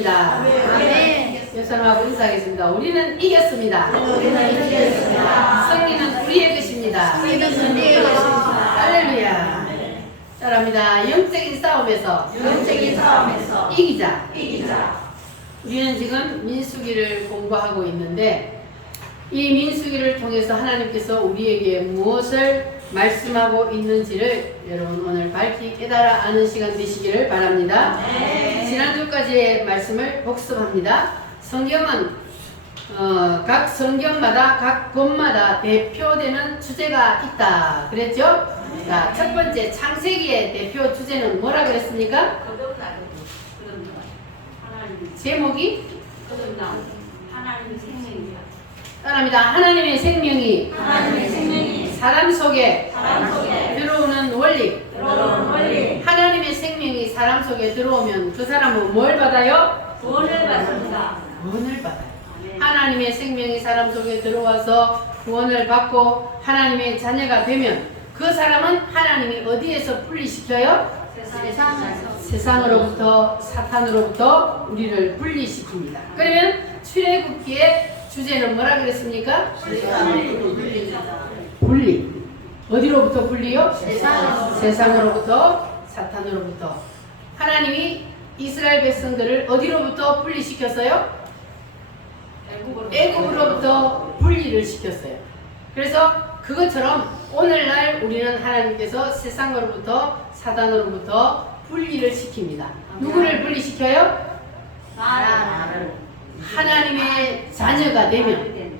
이겼습니다. 아멘. 여사님하고 인사하겠습니다. 우리는 이겼습니다. 우리는 이겼습니다. 승리는 우리의 것입니다. 승리는 우리의 것입니다. 할렐루야. 잘합니다. 영적인 싸움에서 영적인 싸움에서 이기자. 이기자. 우리는 지금 민수기를 공부하고 있는데 이 민수기를 통해서 하나님께서 우리에게 무엇을 말씀하고 있는지를 여러분 오늘 밝히 깨달아 아는 시간 되시기를 바랍니다. 네. 지난주까지의 말씀을 복습합니다. 성경은 각 성경마다 각 권마다 대표되는 주제가 있다 그랬죠? 자, 첫 번째 창세기의 대표 주제는 뭐라 그랬습니까? 제목이 하나님의 생명이야. 따라합니다. 하나님의 생명이 사람 속에 사람 속에 들어오는 원리. 들어오는 원리. 하나님의 생명이 사람 속에 들어오면 그 사람은 뭘 받아요? 구원을 받습니다. 구원을 받아요. 하나님의 생명이 사람 속에 들어와서 구원을 받고 하나님의 자녀가 되면 그 사람은 하나님이 어디에서 분리시켜요? 세상으로부터 사탄으로부터 우리를 분리시킵니다. 그러면 출애굽기의 주제는 뭐라 그랬습니까? 분리. 어디로부터 분리요? 세상으로부터 사탄으로부터. 하나님이 이스라엘 백성들을 어디로부터 분리시켰어요? 애굽으로부터 분리를 시켰어요. 그래서 그것처럼 오늘날 우리는 하나님께서 세상으로부터 사단으로부터 분리를 시킵니다. 누구를 분리시켜요? 하나님의 자녀가 되면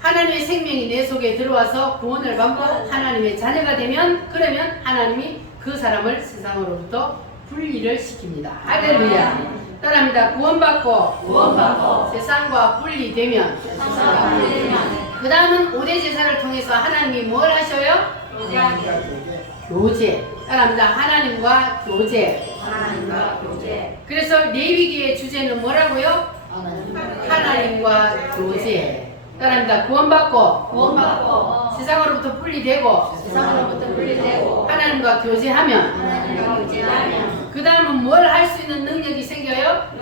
하나님의 생명이 내 속에 들어와서 구원을 받고 하나님의 자녀가 되면 그러면 하나님이 그 사람을 세상으로부터 분리를 시킵니다. 할렐루야. 따라합니다. 구원받고 세상과 분리되면 그 다음은 5대 제사를 통해서 하나님이 뭘 하셔요? 교제. 따라합니다. 하나님과 교제. 그래서 레위기의 주제는 뭐라고요? 하나님과 교제. 따라합니다. 구원받고 세상으로부터 분리되고 하나님과 교제하면 그 다음은 뭘 할 수 있는 능력이 생겨요?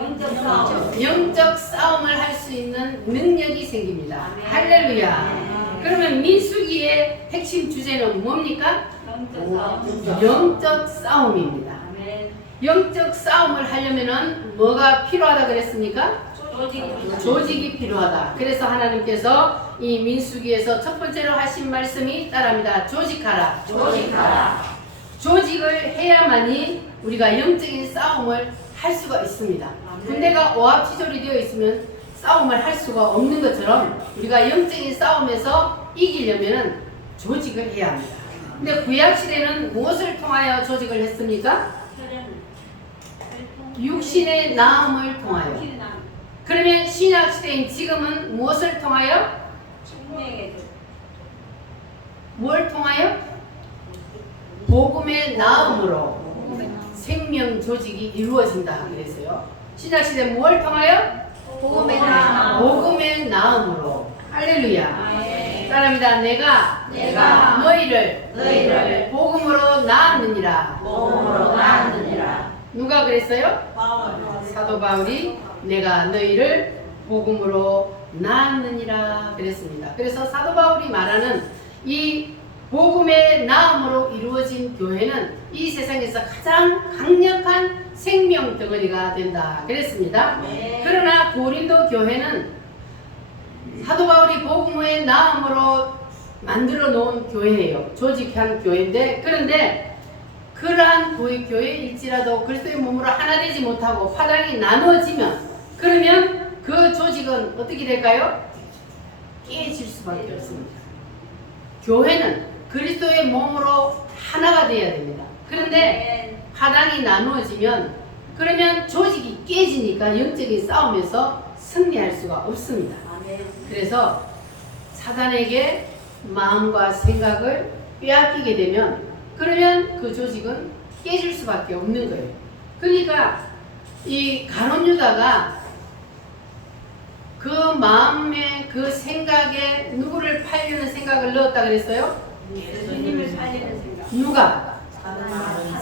영적 싸움을 할 수 있는 능력이 생깁니다. 할렐루야. 그러면 민수기의 핵심 주제는 뭡니까? 영적 싸움입니다. 영적 싸움을 하려면은 뭐가 필요하다 그랬습니까? 조직이 필요하다. 그래서 하나님께서 이 민수기에서 첫 번째로 하신 말씀이 따라합니다. 조직하라. 조직을 해야만이 우리가 영적인 싸움을 할 수가 있습니다. 군대가 오합지졸이 되어 있으면 싸움을 할 수가 없는 것처럼 우리가 영적인 싸움에서 이기려면 조직을 해야 합니다. 근데 구약시대는 무엇을 통하여 조직을 했습니까? 육신의 나음을 통하여. 그러면 신약시대인 지금은 무엇을 통하여? 뭘 통하여? 복음의 나음으로 생명 조직이 이루어진다 그랬어요. 신약시대 뭘 통하여? 복음의 나음으로. 할렐루야. 따라합니다. 내가 너희를 복음으로 낳았느니라. 누가 그랬어요? 사도 바울이 내가 너희를 복음으로 낳았느니라 그랬습니다. 그래서 사도 바울이 말하는 이 복음의 나음으로 이루어진 교회는 이 세상에서 가장 강력한 생명 덩어리가 된다 그랬습니다. 그러나 고린도 교회는 사도 바울이 복음의 나음으로 만들어 놓은 교회예요. 조직한 교회인데 그런데 그러한 교회일지라도 그리스도의 몸으로 하나 되지 못하고 파당이 나누어지면 그러면 그 조직은 어떻게 될까요? 깨질 수밖에 없습니다. 교회는 그리스도의 몸으로 하나가 되어야 됩니다. 그런데 파당이 나누어지면 그러면 조직이 깨지니까 영적인 싸움에서 승리할 수가 없습니다. 그래서 사단에게 마음과 생각을 빼앗기게 되면 그러면 그 조직은 깨질 수밖에 없는 거예요. 그러니까 이 가룟 유다가 그 마음에 그 생각에 누구를 팔려는 생각을 넣었다 그랬어요? 예수님을 살리는 생각. 누가?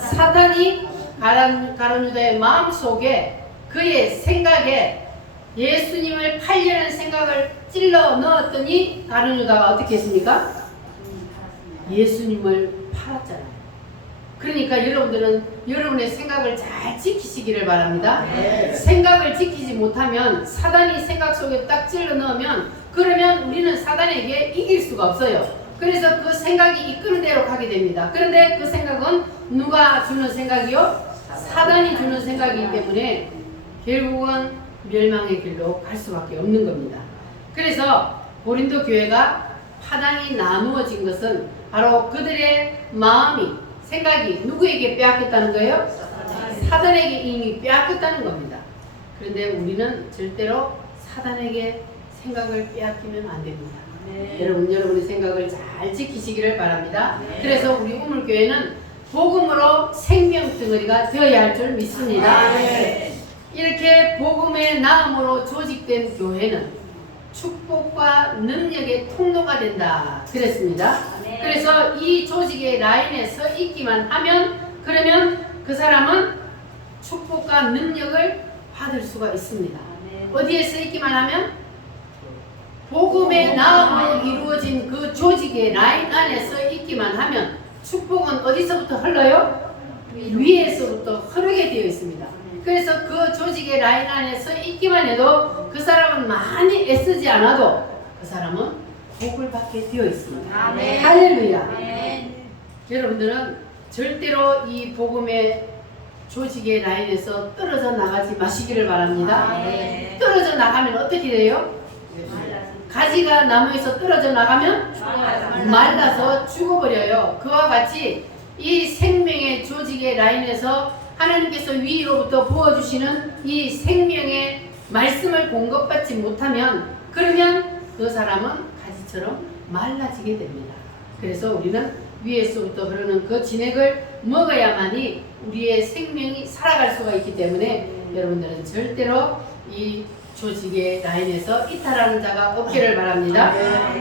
사탄이 가룟 유다의 마음 속에 그의 생각에 예수님을 팔려는 생각을 찔러 넣었더니 다른 유다가 어떻게 했습니까? 예수님을 팔았잖아요. 그러니까 여러분들은 여러분의 생각을 잘 지키시기를 바랍니다. 생각을 지키지 못하면 사단이 생각 속에 딱 찔러 넣으면 그러면 우리는 사단에게 이길 수가 없어요. 그래서 그 생각이 이끄는 대로 가게 됩니다. 그런데 그 생각은 누가 주는 생각이요? 사단이 주는 생각이기 때문에 결국은 멸망의 길로 갈 수밖에 없는 겁니다. 그래서 고린도 교회가 파당이 나누어진 것은 바로 그들의 마음이 생각이 누구에게 빼앗겼다는 거예요? 사단에게 이미 빼앗겼다는 겁니다. 그런데 우리는 절대로 사단에게 생각을 빼앗기면 안 됩니다. 여러분의 생각을 잘 지키시기를 바랍니다. 그래서 우리 우물교회는 복음으로 생명 덩어리가 되어야 할 줄 믿습니다. 이렇게 복음의 나음으로 조직된 교회는 축복과 능력의 통로가 된다 그랬습니다. 그래서 이 조직의 라인에 서 있기만 하면 그러면 그 사람은 축복과 능력을 받을 수가 있습니다. 어디에 서 있기만 하면? 복음의 나음으로 이루어진 그 조직의 라인 안에 서 있기만 하면 축복은 어디서부터 흘러요? 위에서부터 흐르게 되어 있습니다. 그래서 그 조직의 라인 안에 서 있기만 해도 그 사람은 많이 애쓰지 않아도 그 사람은 복을 받게 되어 있습니다. 할렐루야. 여러분들은 절대로 이 복음의 조직의 라인에서 떨어져 나가지 마시기를 바랍니다. 떨어져 나가면 어떻게 돼요? 가지가 나무에서 떨어져 나가면 말라서 죽어버려요. 그와 같이 이 생명의 조직의 라인에서 하나님께서 위로부터 부어주시는 이 생명의 말씀을 공급받지 못하면 그러면 그 사람은 가지처럼 말라지게 됩니다. 그래서 우리는 위에서부터 흐르는 그 진액을 먹어야만이 우리의 생명이 살아갈 수가 있기 때문에 여러분들은 절대로 이 조직의 라인에서 이탈하는 자가 없기를 바랍니다.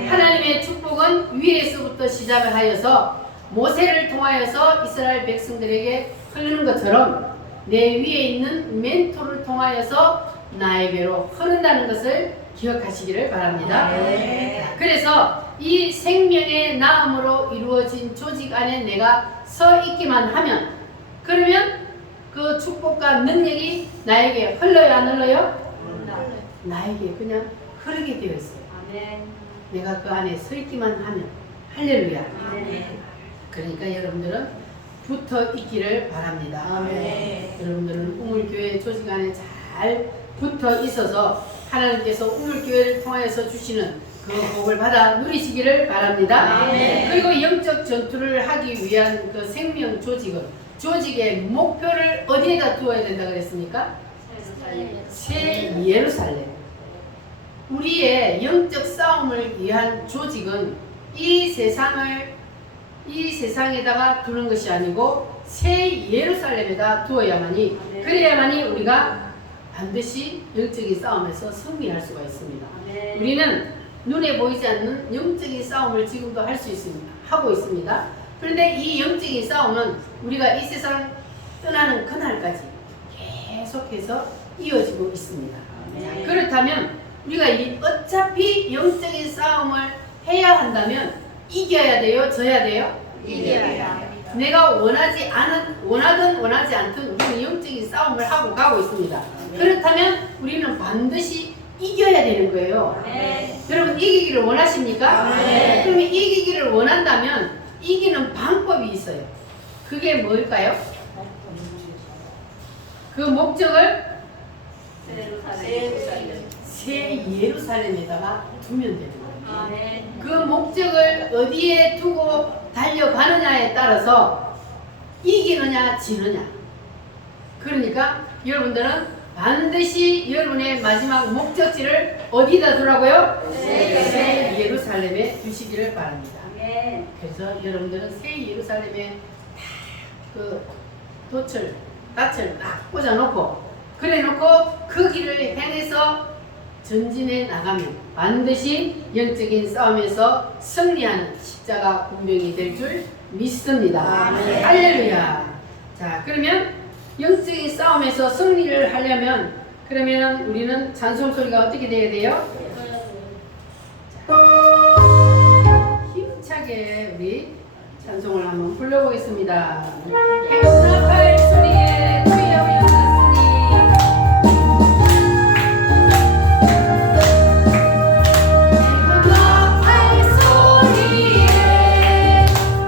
하나님의 축복은 위에서부터 시작을 하여서 모세를 통하여서 이스라엘 백성들에게 흐르는 것처럼 내 위에 있는 멘토를 통하여서 나에게로 흐른다는 것을 기억하시기를 바랍니다. 그래서 이 생명의 나음으로 이루어진 조직 안에 내가 서 있기만 하면 그러면 그 축복과 능력이 나에게 흘러요 안 흘러요? 나에게 그냥 흐르게 되어 있어요. 내가 그 안에 서 있기만 하면. 할렐루야. 그러니까 여러분들은 붙어 있기를 바랍니다. 여러분들은 우물교회 조직 안에 잘 붙어 있어서 하나님께서 우물교회를 통해서 주시는 그 복을 받아 누리시기를 바랍니다. 그리고 영적 전투를 하기 위한 그 생명 조직은 조직의 목표를 어디에다 두어야 된다 그랬습니까? 새 예루살렘. 우리의 영적 싸움을 위한 조직은 이 세상에다가 두는 것이 아니고 새 예루살렘에다 두어야만이 그래야만이 우리가 반드시 영적인 싸움에서 승리할 수가 있습니다. 우리는 눈에 보이지 않는 영적인 싸움을 지금도 할 수 있습니다. 하고 있습니다. 그런데 이 영적인 싸움은 우리가 이 세상 떠나는 그날까지 계속해서 이어지고 있습니다. 그렇다면 우리가 어차피 영적인 싸움을 해야 한다면 이겨야 돼요? 져야 돼요? 이겨야. 내가 원하든 원하지 않든 우리는 영적인 싸움을 하고 가고 있습니다. 그렇다면 우리는 반드시 이겨야 되는 거예요. 여러분 이기기를 원하십니까? 그러면 이기기를 원한다면 이기는 방법이 있어요. 그게 뭘까요? 그 목적을 새 예루살렘에다가 두면 되는 거예요. 그 목적을 어디에 두고 달려가느냐에 따라서 이기느냐 지느냐. 그러니까 여러분들은 반드시 여러분의 마지막 목적지를 어디다 두라고요? 새 예루살렘에 두시기를 바랍니다. 그래서 여러분들은 새 예루살렘에 그 닻을 딱 꽂아놓고 그래놓고 그 길을 향해서 전진해 나가면 반드시 영적인 싸움에서 승리하는 십자가 군병이 될 줄 믿습니다. 할렐루야. 자, 그러면 영적인 싸움에서 승리를 하려면 그러면 우리는 찬송 소리가 어떻게 돼야 돼요? 힘차게 우리 찬송을 한번 불러보겠습니다. 행사팔 소리에 주여 영광스니 행사팔 소리에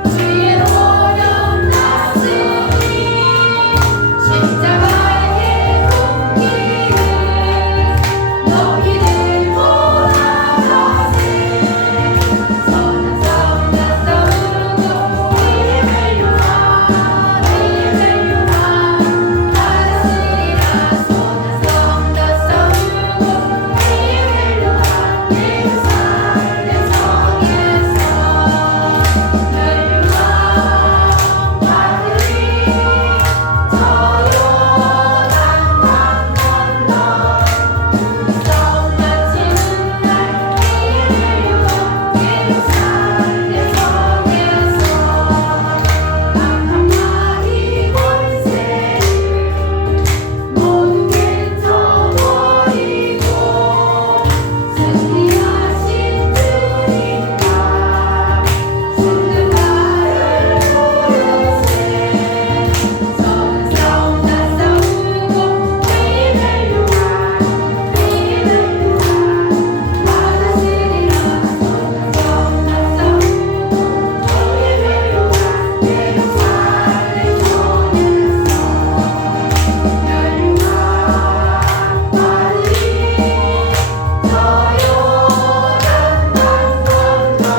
주의 오염 났으니 십자가의 공기를 너희들 몰아가세 선한 싸움과 싸우고 힘을 요한 받았으리라 선한 싸움과 싸우고 힘을 요한 예루살렘 성에서 멸류관 받으리 저 요단강 건너 싸움 마치는 날 힘을 요한 예루살렘 성에서 악한 마귀 권세를 모두 깨쳐버리고 승리하신 주님과 승리가를 부르세 선한 싸움과 싸우고 힘을 요한 받았으리라 선한 싸움과 싸우고 힘을 요한 예루살렘 성에서 멸류관 받으리 저 요단강 건너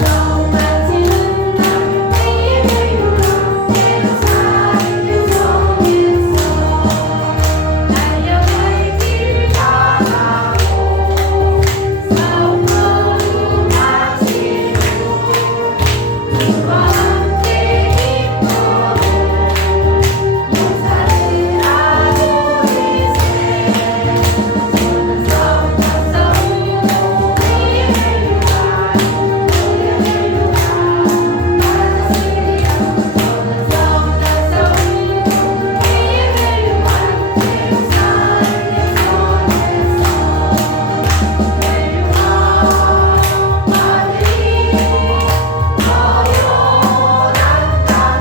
싸움 마치는 날 힘을 요한 예루살렘 성에서 달려갈 길 가라고 싸움 모두 마치고 주와 함께 기뻐도 용사를 아우리세 선한 싸움과 싸우고 힘을 요한 받았으리라 선한 싸움과 싸우고 힘을 요한 예루살렘 성에서 멸류관 받으리 저 요단강 건너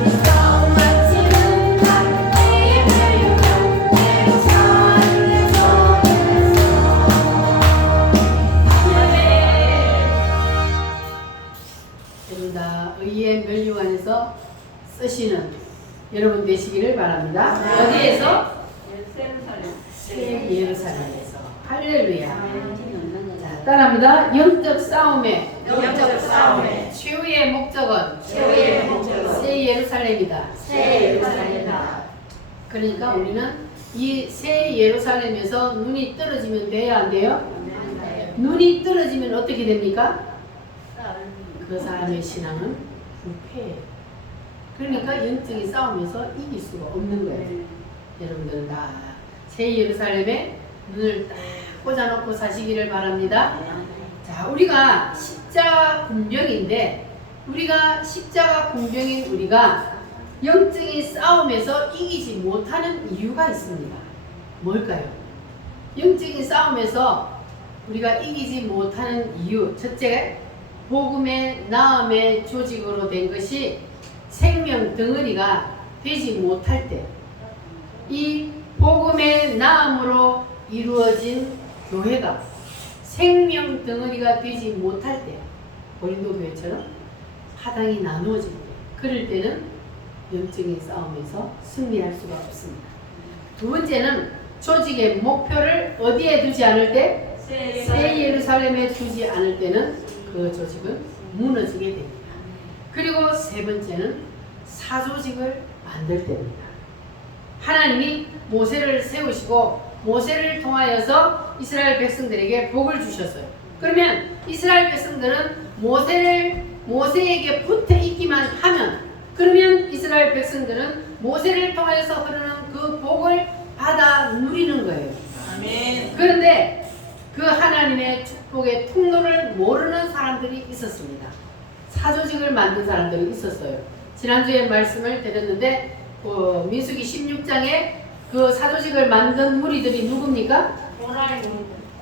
우리 싸움 마치는 날 힘을 요한 예루살렘 성에서 다 의의 멸류관에서 쓰시는 여러분 되시기를 바랍니다. 어디에서? 새 예루살렘에서. 할렐루야. 자, 따라합니다. 영적 싸움의 영적 싸움의 최후의 목적은 최후의 목적은 새 예루살렘이다. 새 예루살렘이다. 그러니까 우리는 이 새 예루살렘에서 눈이 떨어지면 돼야 안 돼요? 눈이 떨어지면 어떻게 됩니까? 그 사람의 신앙은 부패해요. 그러니까 영적인 싸움에서 이길 수가 없는 거예요. 여러분들은 다 새 예루살렘에 눈을 딱 꽂아놓고 사시기를 바랍니다. 자, 우리가 십자가 군병인데 우리가 십자가 군병인 우리가 영적인 싸움에서 이기지 못하는 이유가 있습니다. 뭘까요? 영적인 싸움에서 우리가 이기지 못하는 이유 첫째, 복음의 나음의 조직으로 된 것이 생명 덩어리가 되지 못할 때, 이 복음의 나음으로 이루어진 교회가 생명 덩어리가 되지 못할 때, 고린도 교회처럼 파당이 나누어질 때, 그럴 때는 영적인 싸움에서 승리할 수가 없습니다. 두 번째는 조직의 목표를 어디에 두지 않을 때? 새 예루살렘에 두지 않을 때는 그 조직은 무너지게 됩니다. 그리고 세 번째는 사조직을 만들 때입니다. 하나님이 모세를 세우시고 모세를 통하여서 이스라엘 백성들에게 복을 주셨어요. 그러면 이스라엘 백성들은 모세에게 붙어 있기만 하면, 그러면 이스라엘 백성들은 모세를 통하여서 흐르는 그 복을 받아 누리는 거예요. 아멘. 그런데 그 하나님의 축복의 통로를 모르는 사람들이 있었습니다. 사조직을 만든 사람들이 있었어요. 지난주에 말씀을 드렸는데 민수기 16장에 그 사조직을 만든 무리들이 누굽니까?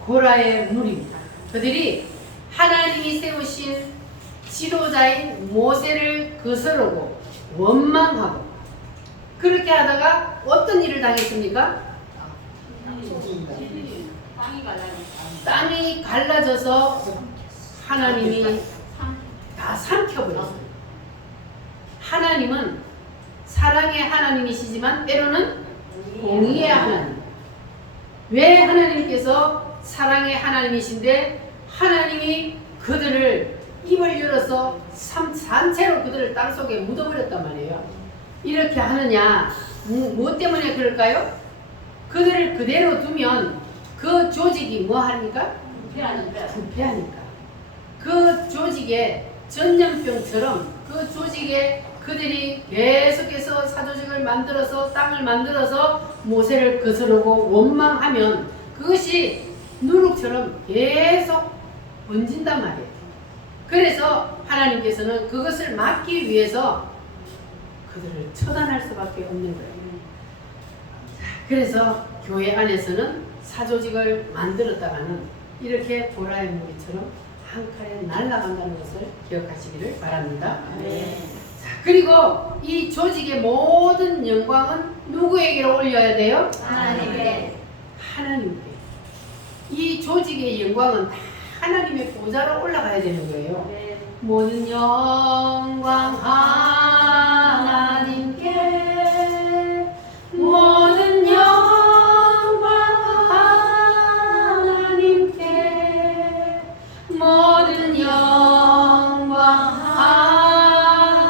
고라의 무리입니다. 그들이 하나님이 세우신 지도자인 모세를 거스르고 원망하고 그렇게 하다가 어떤 일을 당했습니까? 땅이 갈라져서 하나님이 다 삼켜버렸어요. 하나님은 사랑의 하나님이시지만 때로는 공의의 하나님. 왜 하나님께서 사랑의 하나님이신데 하나님이 그들을 입을 열어서 산채로 그들을 땅속에 묻어버렸단 말이에요. 이렇게 하느냐? 무엇 때문에 그럴까요? 그들을 그대로 두면 그 조직이 뭐 하니까? 부패하니까. 그 조직에 전염병처럼 그 조직에 그들이 계속해서 사조직을 만들어서 땅을 만들어서 모세를 거스르고 원망하면 그것이 누룩처럼 계속 번진단 말이에요. 그래서 하나님께서는 그것을 막기 위해서 그들을 처단할 수밖에 없는 거예요. 그래서 교회 안에서는 사조직을 만들었다가는 이렇게 보라의 무리처럼 한 칼에 날아간다는 것을 기억하시기를 바랍니다. 자, 그리고 이 조직의 모든 영광은 누구에게로 올려야 돼요? 하나님께. 하나님께. 이 조직의 영광은 다 하나님의 보좌로 올라가야 되는 거예요. 모든 영광 하나님께, 모든 영광 하나님께, 모든 영광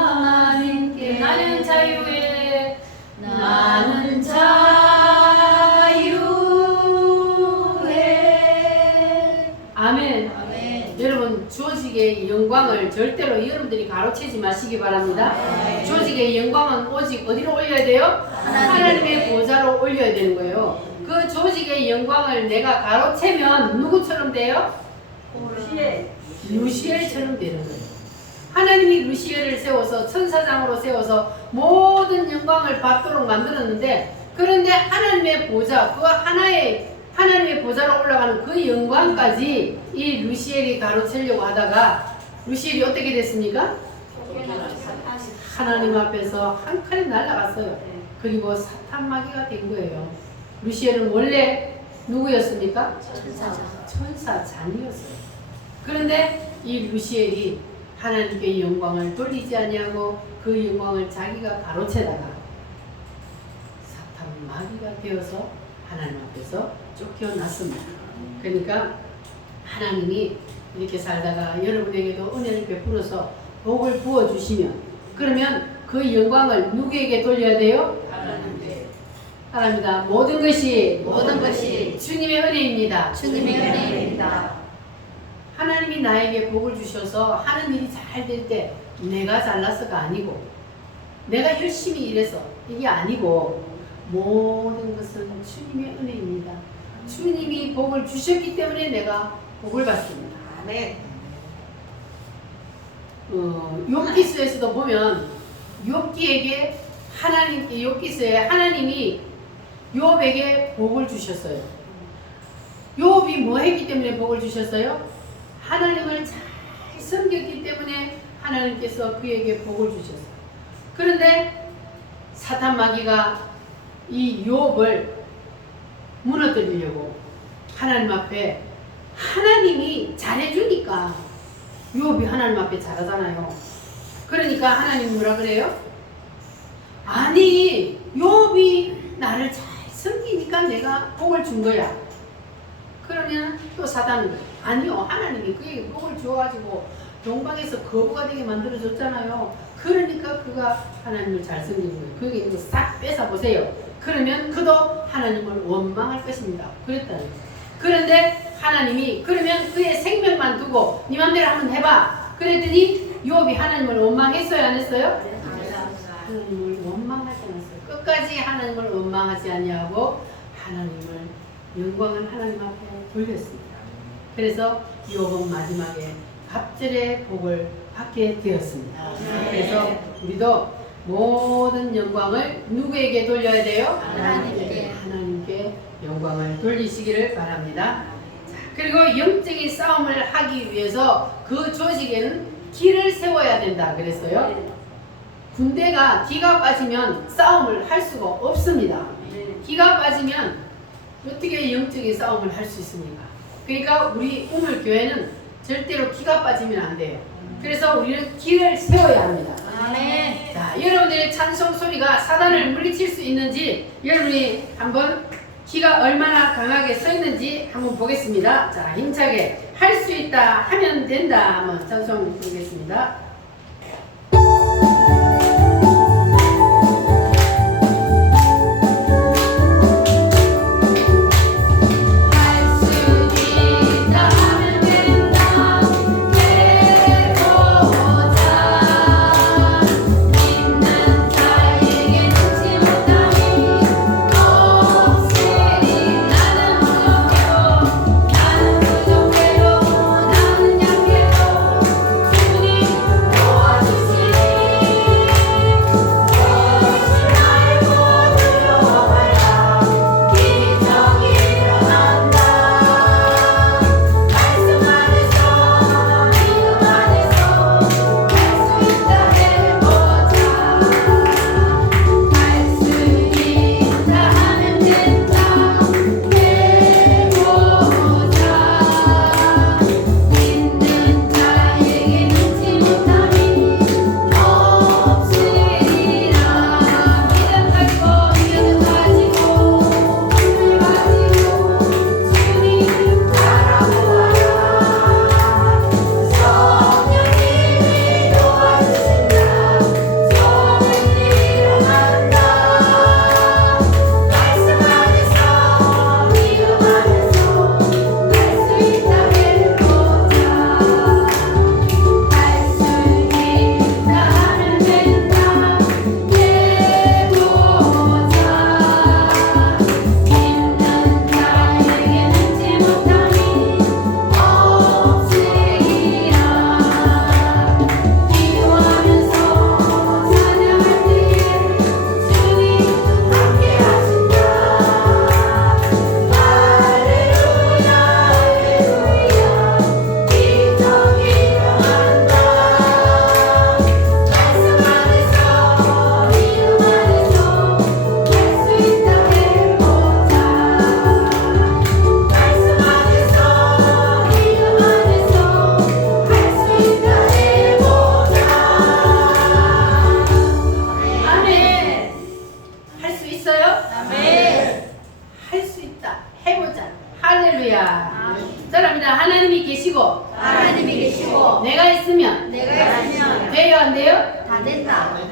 하나님께. 나는 자유해, 나는 자유해. 아멘. 여러분, 조직의 영광을 절대로 여러분들이 가로채지 마시기 바랍니다. 조직의 영광은 오직 어디로 올려야 돼요? 하나님의 보좌로 올려야 되는 거예요. 그 조직의 영광을 내가 가로채면 누구처럼 돼요? 루시엘처럼 되는 거예요. 하나님이 루시엘을 세워서 천사장으로 세워서 모든 영광을 받도록 만들었는데, 그런데 하나님의 보좌, 그 하나님의 보좌로 올라가는 그 영광까지 이 루시엘이 가로채려고 하다가 루시엘이 어떻게 됐습니까? 하나님 앞에서 한 칼에 날아갔어요. 그리고 사탄마귀가 된 거예요. 루시엘은 원래 누구였습니까? 천사장이었어요. 그런데 이 루시엘이 하나님께 영광을 돌리지 아니하고 그 영광을 자기가 가로채다가 사탄마귀가 되어서 하나님 앞에서 쫓겨났습니다. 그러니까 하나님이 이렇게 살다가 여러분에게도 은혜를 베풀어서 복을 부어주시면, 그러면 그 영광을 누구에게 돌려야 돼요? 하나님입니다. 모든 것이 주님의 은혜입니다. 하나님이 나에게 복을 주셔서 하는 일이 잘 될 때 내가 잘나서가 아니고 내가 열심히 일해서 이게 아니고 모든 것은 주님의 은혜입니다. 주님이 복을 주셨기 때문에 내가 복을 받습니다. 욥기서에서도 보면 욥기에게 욥기서에 하나님이 욥에게 복을 주셨어요. 욥이 뭐 했기 때문에 복을 주셨어요? 하나님을 잘 섬겼기 때문에 하나님께서 그에게 복을 주셨어요. 그런데 사탄 마귀가 이 욥을 무너뜨리려고 하나님 앞에, 하나님이 잘해주니까 욥이 하나님 앞에 잘하잖아요. 그러니까 하나님 뭐라 그래요? 아니, 욥이 나를 잘 섬기니까 내가 복을 준 거야. 그러면 또 사단은 아니요, 하나님이 그에게 복을 주어가지고 동방에서 거부가 되게 만들어줬잖아요. 그러니까 그가 하나님을 잘 섬기는 거예요. 그게 이거 싹 뺏어 보세요. 그러면 그도 하나님을 원망할 것입니다. 그랬다는 거예요. 그런데 하나님이 그러면 그의 생명만 두고 네 맘대로 한번 해봐. 그랬더니 욥이 하나님을 원망했어요, 안 했어요? 하나님을 원망하지 않았어요. 끝까지 하나님을 원망하지 아니하고 하나님을, 영광을 하나님 앞에 돌렸습니다. 그래서 욥은 마지막에 갑절의 복을 받게 되었습니다. 그래서 우리도 모든 영광을 누구에게 돌려야 돼요? 하나님께. 하나님께 영광을 돌리시기를 바랍니다. 자, 그리고 영적인 싸움을 하기 위해서 그 조직에는 기를 세워야 된다 그랬어요. 군대가 기가 빠지면 싸움을 할 수가 없습니다. 기가 빠지면 어떻게 영적인 싸움을 할 수 있습니까? 그러니까 우리 우물교회는 절대로 기가 빠지면 안 돼요. 그래서 우리는 기를 세워야 합니다. 아멘. 자, 여러분들의 찬송 소리가 사단을 물리칠 수 있는지 여러분이 한번 기가 얼마나 강하게 서 있는지 한번 보겠습니다. 자, 힘차게 할 수 있다 하면 된다 한번 찬송 부르겠습니다.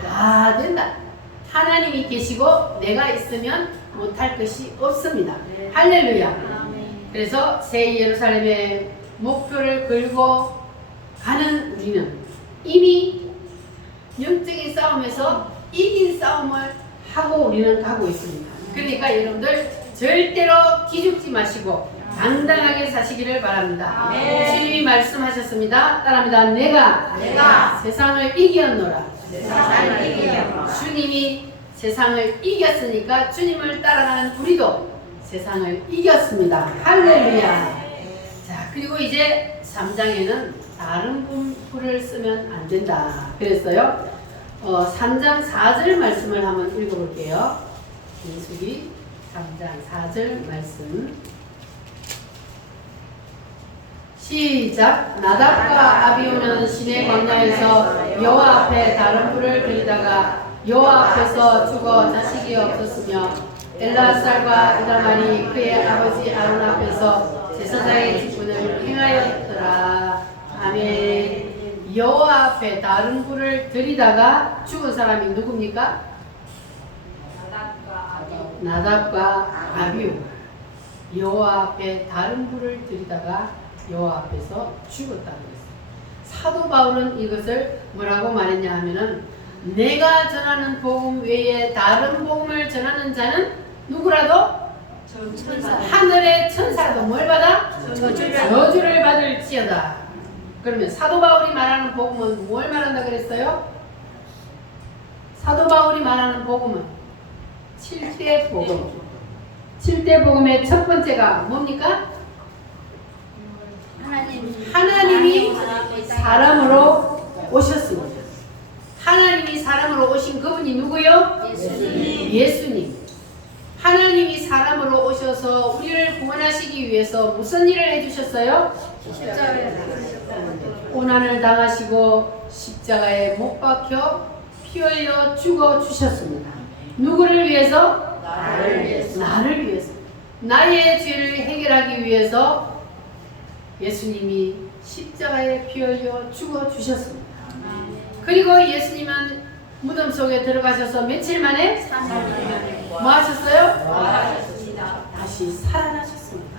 다 된다. 하나님이 계시고 내가 있으면 못할 것이 없습니다. 할렐루야. 그래서 새 예루살렘의 목표를 걸고 가는 우리는 이미 영적인 싸움에서 이긴 싸움을 하고 우리는 가고 있습니다. 그러니까 여러분들 절대로 기죽지 마시고 당당하게 사시기를 바랍니다. 주님이 말씀하셨습니다. 따라합니다. 내가 세상을 이겼노라. 주님이 세상을 이겼으니까 주님을 따라가는 우리도 세상을 이겼습니다. 할렐루야. 자, 그리고 이제 3장에는 다른 분풀을 쓰면 안 된다 그랬어요. 3장 4절 말씀을 한번 읽어볼게요. 민수기 3장 4절 말씀 시작. 나답과 아비후는 시내 광야에서 여호와 앞에 다른 불을 들이다가 여호와 앞에서 죽어 자식이 없었으며 엘라살과 이다말이 그의 아버지 아론 앞에서 제사장의 직분을 행하였더라. 아멘. 여호와 앞에 다른 불을 들이다가 죽은 사람이 누굽니까? 나답과 아비후. 여호와 앞에 다른 불을 들이다가 여호와 앞에서 죽었다고 했어요. 사도 바울은 이것을 뭐라고 말했냐 하면은 내가 전하는 복음 외에 다른 복음을 전하는 자는 누구라도 하늘의 천사라도 뭘 받아? 저주를 받을지어다. 그러면 사도 바울이 말하는 복음은 뭘 말한다 그랬어요? 사도 바울이 말하는 복음은 7대 복음. 7대 복음의 첫 번째가 뭡니까? 하나님이 사람으로 오셨습니다. 하나님이 사람으로 오신 그분이 누구요? 예수님. 하나님이 사람으로 오셔서 우리를 구원하시기 위해서 무슨 일을 해주셨어요? 고난을 당하시고 십자가에 못 박혀 피 흘려 죽어 주셨습니다. 누구를 위해서? 나를 위해서. 나의 죄를 해결하기 위해서 예수님이 십자가에 피 흘려 죽어 주셨습니다. 그리고 예수님은 무덤 속에 들어가셔서 며칠 만에 뭐 하셨어요? 다시 살아나셨습니다.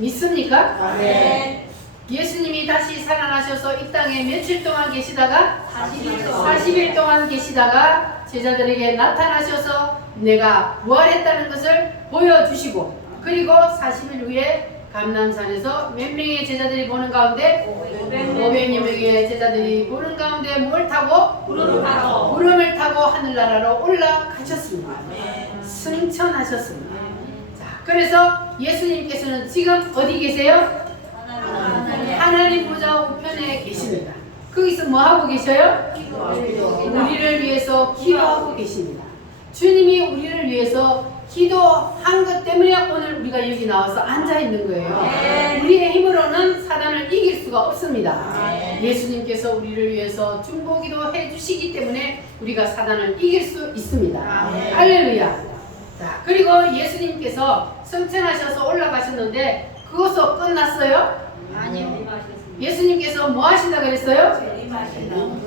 믿습니까? 네. 예수님이 다시 살아나셔서 이 땅에 며칠 동안 계시다가 40일 동안 계시다가 제자들에게 나타나셔서 내가 부활했다는 것을 보여주시고, 그리고 40일 후에 감람산에서 몇 명의 제자들이 보는 가운데 500여 명의 제자들이 보는 가운데 뭘 타고? 구름을 타고 하늘나라로 올라가셨습니다. 승천하셨습니다. 자, 그래서 예수님께서는 지금 어디 계세요? 하나님 보좌 우편에 계십니다. 거기서 뭐 하고 계셔요? 우리를 위해서 기도하고 계십니다. 주님이 우리를 위해서 기도한 것 때문에 오늘 우리가 여기 나와서 앉아 있는 거예요. 우리의 힘으로는 사단을 이길 수가 없습니다. 예수님께서 우리를 위해서 중보기도 해주시기 때문에 우리가 사단을 이길 수 있습니다. 할렐루야. 자, 그리고 예수님께서 승천하셔서 올라가셨는데 그것도 끝났어요? 아니요. 예수님께서 뭐 하신다 그랬어요?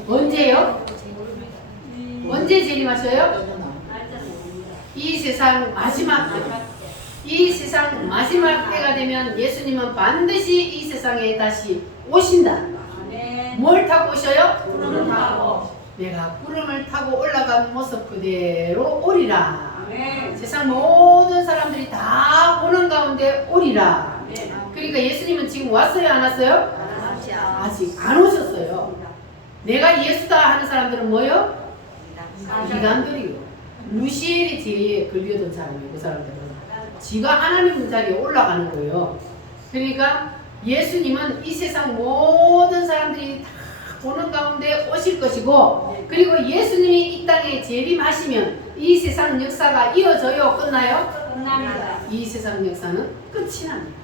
언제요? 언제 재림하셔요? 이 세상 마지막 때. 이 세상 마지막 때가 되면 예수님은 반드시 이 세상에 다시 오신다. 뭘 타고 오셔요? 구름을 타고. 내가 구름을 타고 올라간 모습 그대로 오리라. 세상 모든 사람들이 다 보는 가운데 오리라. 그러니까 예수님은 지금 왔어요, 안 왔어요? 아직 안 오셨어요. 내가 예수다 하는 사람들은 뭐요? 기관들이요. 루시엘이 제일 걸려던 사람이에요. 그 사람들은 지가 하나님 자리에 올라가는 거예요. 그러니까 예수님은 이 세상 모든 사람들이 다 보는 가운데 오실 것이고, 그리고 예수님이 이 땅에 재림하시면 이 세상 역사가 이어져요? 끝나요? 끝납니다. 이 세상 역사는 끝이 납니다.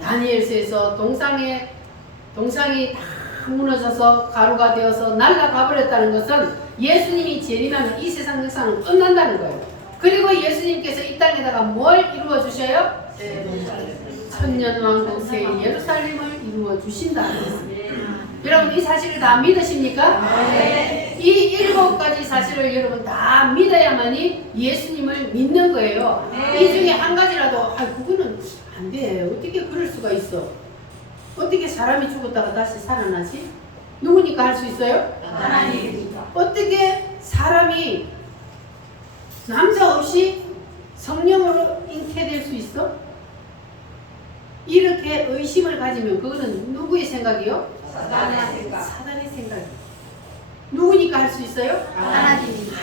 다니엘서에서 동상이 다 무너져서 가루가 되어서 날아가 버렸다는 것은 예수님이 재림하면 이 세상 역사는 끝난다는 거예요. 그리고 예수님께서 이 땅에다가 뭘 이루어 주셔요? 천년왕국 새 예루살렘을 이루어 주신다는 것입니다. 여러분 이 사실을 다 믿으십니까? 이 7가지 사실을 여러분 다 믿어야만이 예수님을 믿는 거예요. 이 중에 한 가지라도 그거는 안 돼. 어떻게 그럴 수가 있어? 어떻게 사람이 죽었다가 다시 살아나지? 누구니까 할 수 있어요? 하나님입니다. 어떻게 사람이 남자 없이 성령으로 잉태될 수 있어? 이렇게 의심을 가지면 그거는 누구의 생각이요? 사단의 생각. 사단의 생각이요. 누구니까 할 수 있어요?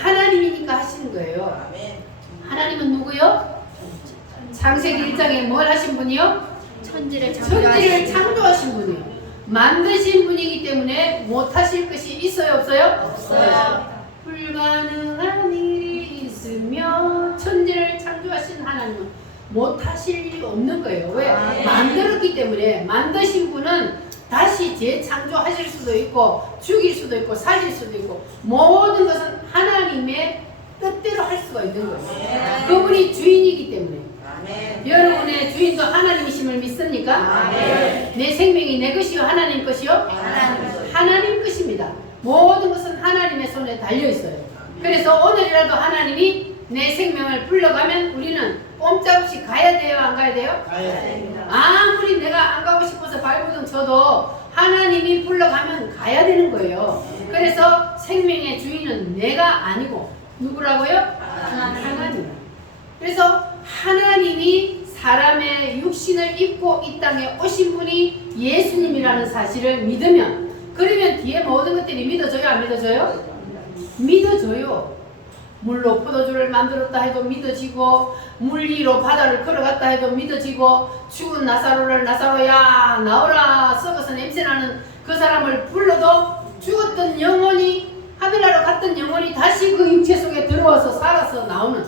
하나님이니까 하시는 거예요. 하나님은 누구요? 창세기 1장에 뭘 하신 분이요? 천지를 천지를 창조하신 분이요. 만드신 분이기 때문에 못하실 것이 있어요? 없어요? 없어요. 불가능한 일이 있으며 천지를 창조하신 하나님은 못하실 일이 없는 거예요. 왜? 만들었기 때문에. 만드신 분은 다시 재창조하실 수도 있고 죽일 수도 있고 살릴 수도 있고 모든 것은 하나님의 뜻대로 할 수가 있는 거예요. 그분이 주인이기 때문에. 여러분의 주인도 하나님이심을 믿습니까? 내 생명이 내 것이요 하나님 것이요? 하나님 것입니다. 모든 것은 하나님의 손에 달려 있어요. 그래서 오늘이라도 하나님이 내 생명을 불러가면 우리는 꼼짝없이 가야 돼요, 안 가야 돼요? 아무리 내가 안 가고 싶어서 발버둥 쳐도 하나님이 불러가면 가야 되는 거예요. 그래서 생명의 주인은 내가 아니고 누구라고요? 하나님. 그래서 하나님이 사람의 육신을 입고 이 땅에 오신 분이 예수님이라는 사실을 믿으면, 그러면 뒤에 모든 것들이 믿어져요, 안 믿어져요? 믿어져요. 물로 포도주를 만들었다 해도 믿어지고 물 위로 바다를 걸어갔다 해도 믿어지고 죽은 나사로를 나사로야 나오라 썩어서 냄새나는 그 사람을 불러도 죽었던 영혼이 하늘나라로 갔던 영혼이 다시 그 육체 속에 들어와서 살아서 나오는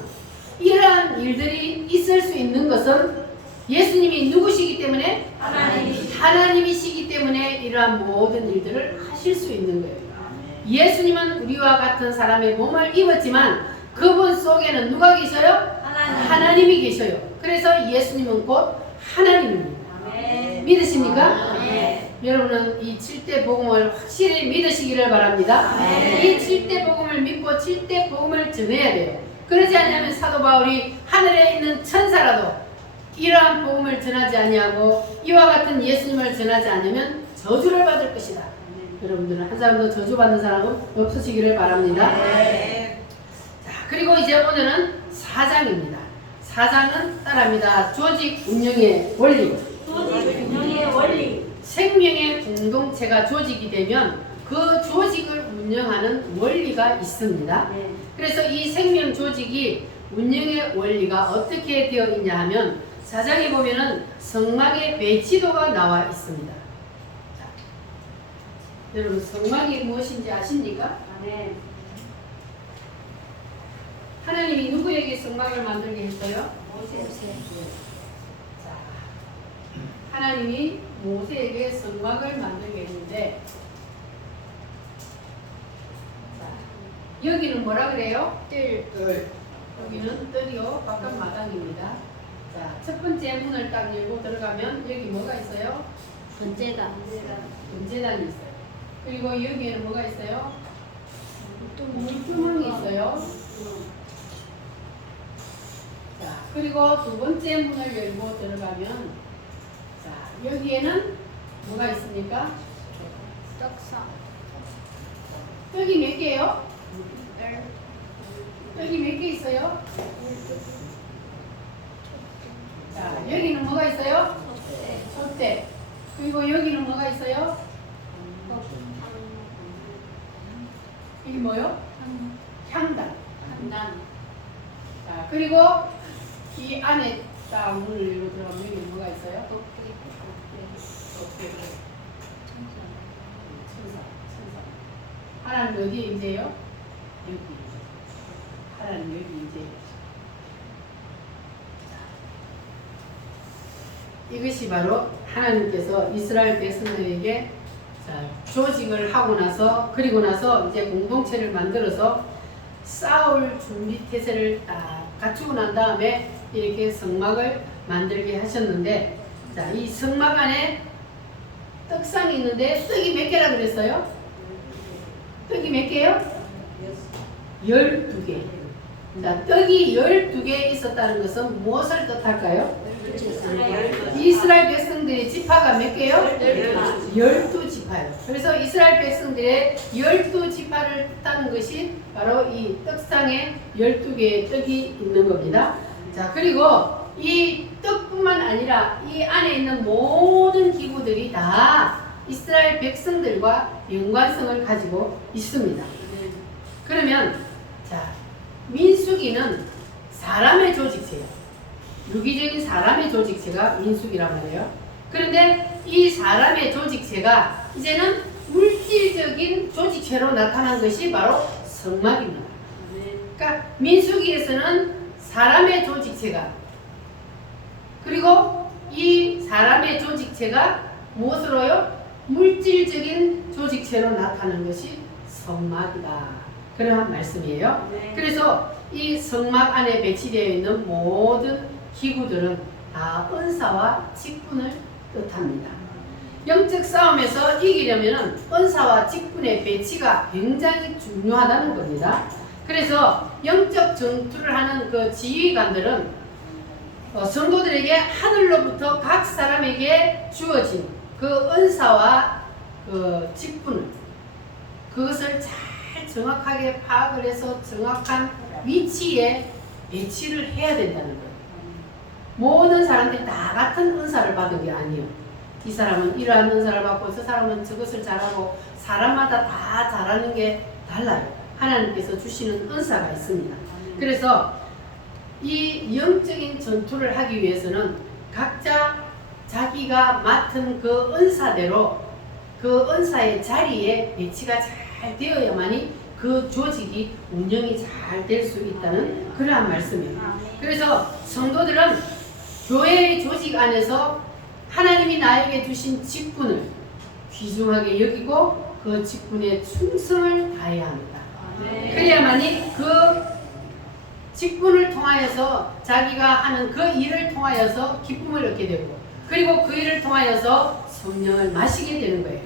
이러한 일들이 있을 수 있는 것은 예수님이 누구시기 때문에 하나님이시기 때문에 이러한 모든 일들을 하실 수 있는 거예요. 예수님은 우리와 같은 사람의 몸을 입었지만 그분 속에는 누가 계셔요? 하나님이 계셔요. 그래서 예수님은 곧 하나님입니다. 믿으십니까? 여러분은 이 7대 복음을 확실히 믿으시기를 바랍니다. 이 7대 복음을 믿고 7대 복음을 전해야 돼요. 그러지 않으면 사도 바울이 하늘에 있는 천사라도 이러한 복음을 전하지 아니하고 이와 같은 예수님을 전하지 않으면 저주를 받을 것이다. 여러분들은 한 사람도 저주받는 사람은 없으시기를 바랍니다. 자, 그리고 이제 오늘은 4장입니다. 4장은 따라합니다. 조직 운영의 원리. 생명의 공동체가 조직이 되면 그 조직을 운영하는 원리가 있습니다. 그래서 이 생명 조직이 운영의 원리가 어떻게 되어 있냐 하면 4장에 보면은 성막의 배치도가 나와 있습니다. 자, 여러분 성막이 무엇인지 아십니까? 하나님이 누구에게 성막을 만들게 했어요? 자, 하나님이 모세에게 성막을 만들게 했는데 자, 여기는 뭐라 그래요? 뜰. 여기는 뜰이요. 바깥 마당입니다. 자, 첫 번째 문을 딱 열고 들어가면 여기 뭐가 있어요? 번제단. 번제단이 있어요. 그리고 여기에는 뭐가 있어요? 물두멍이 있어요. 자, 그리고 두 번째 문을 열고 들어가면 자, 여기에는 뭐가 있습니까? 떡상. 떡이 몇 개요? 떡이 몇 개 있어요? 자, 여기는 뭐가 있어요? 솥대. 그리고 여기는 뭐가 있어요? 이게 뭐요? 향단. 자, 그리고 이 안에 딱 문을 열고 들어가면 여기 뭐가 있어요? 천사. 하나님 어디에 임재요? 여기. 하나님 여기 임재요. 이것이 바로 하나님께서 이스라엘 백성들에게 조직을 하고 나서 그리고 나서 이제 공동체를 만들어서 싸울 준비 태세를 딱 갖추고 난 다음에 이렇게 성막을 만들게 하셨는데 자, 이 성막 안에 떡상이 있는데 떡이 몇 개라 그랬어요? 떡이 몇 개요? 12개. 자, 떡이 12개 있었다는 것은 무엇을 뜻할까요? 이스라엘 백성들의 지파가 몇 개요? 12지파예요. 그래서 이스라엘 백성들의 12지파를 뜻하는 것이 바로 이 떡상에 12개의 떡이 있는 겁니다. 자, 그리고 이 떡뿐만 아니라 이 안에 있는 모든 기구들이 다 이스라엘 백성들과 연관성을 가지고 있습니다. 그러면 자, 민수기는 사람의 조직체예요. 유기적인 사람의 조직체가 민수기라고 해요. 그런데 이 사람의 조직체가 이제는 물질적인 조직체로 나타난 것이 바로 성막입니다. 그러니까 민수기에서는 사람의 조직체가 그리고 이 사람의 조직체가 무엇으로요? 물질적인 조직체로 나타나는 것이 성막이다. 그런 말씀이에요. 그래서 이 성막 안에 배치되어 있는 모든 기구들은 다 은사와 직분을 뜻합니다. 영적 싸움에서 이기려면 은사와 직분의 배치가 굉장히 중요하다는 겁니다. 그래서 영적 전투를 하는 그 지휘관들은 성도들에게 하늘로부터 각 사람에게 주어진 그 은사와 그 직분을 그것을 잘 정확하게 파악을 해서 정확한 위치에 배치를 해야 된다는 거예요. 모든 사람들이 다 같은 은사를 받은 게 아니에요. 이 사람은 이러한 은사를 받고 저 사람은 저것을 잘하고 사람마다 다 잘하는 게 달라요. 하나님께서 주시는 은사가 있습니다. 그래서 이 영적인 전투를 하기 위해서는 각자 자기가 맡은 그 은사대로 그 은사의 자리에 배치가 잘 되어야만이 그 조직이 운영이 잘 될 수 있다는 그러한 말씀이에요. 그래서 성도들은 교회의 조직 안에서 하나님이 나에게 주신 직분을 귀중하게 여기고 그 직분에 충성을 다해야 합니다. 그래야만이 그 직분을 통하여서 자기가 하는 그 일을 통하여서 기쁨을 얻게 되고 그리고 그 일을 통하여서 성령을 마시게 되는 거예요.